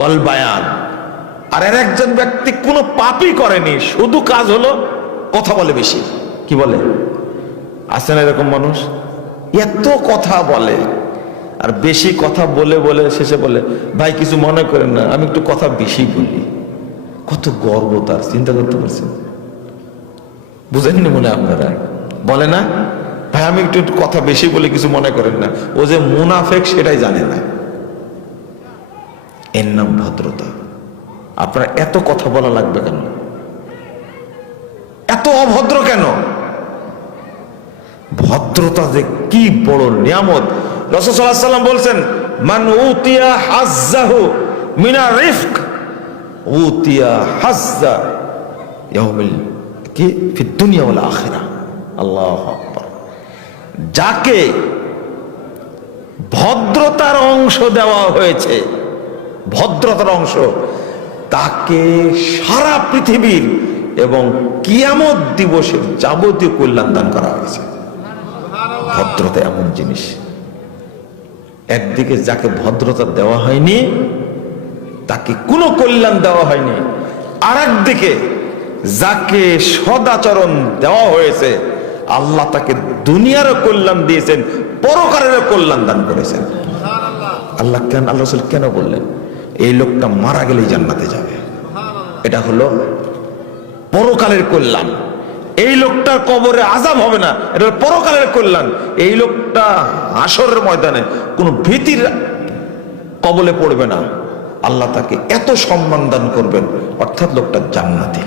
ওয়াল বায়ান। আর এর একজন ব্যক্তি কোনো পাপই করেনি, শুধু কাজ হলো কথা বলে বেশি। কি বলে? আছে না এরকম মানুষ? এত কথা বলে, আর বেশি কথা বলে বলে শেষে বলে, ভাই কিছু মনে করেন না, আমি একটু কথা বেশি বলি। কত গর্ব তার, চিন্তা করতে পারছেন? বুঝেননি মনে আপনারা? বলে না, ভাই আমি একটু কথা বেশি বলে কিছু মনে করেন না। ও যে মুনাফেক সেটাই জানে না। এর নাম ভদ্রতা। আপনার এত কথা বলা লাগবে কেন? এত অভদ্র কেন? ভদ্রতা যে কি বড় নিয়ামত। রাসূল সাল্লাল্লাহু আলাইহি ওয়াসাল্লাম বলছেন, মান উতিয়া হাজ্জাহু মিনা রিফক উতিয়া হাজ্জা ইয়াউমিল কি ফি দুনিয়া ওয়াল আখিরাহ। আল্লাহু আকবার। যাকে ভদ্রতার অংশ দেওয়া হয়েছে, ভদ্রতার অংশ, তাকে সারা পৃথিবীর এবং কিয়ামত দিবসের যাবতীয় কল্যাণ দান করা হয়েছে। ভদ্রতা এমন জিনিস, একদিকে যাকে ভদ্রতা দেওয়া হয়নি তাকে কোনো কল্যাণ দেওয়া হয়নি, আর একদিকে যাকে সদাচরণ দেওয়া হয়েছে আল্লাহ তাকে দুনিয়ারও কল্যাণ দিয়েছেন, পরকালেরও কল্যাণ দান করেছেন। আল্লাহ কেন, আল্লাহ রাসূল কেন বললেন এই লোকটা মারা গেলেই জান্নাতে যাবে? এটা হলো পরকালের কল্যাণ। এই লোকটার কবরে আযাব হবে না, এটা পরকালের কল্যাণ। এই লোকটা হাসরের ময়দানে কোনো ভীতির কবলে পড়বে না, আল্লাহ তাকে এত সম্মান দান করবেন, অর্থাৎ লোকটা জান্নাতি।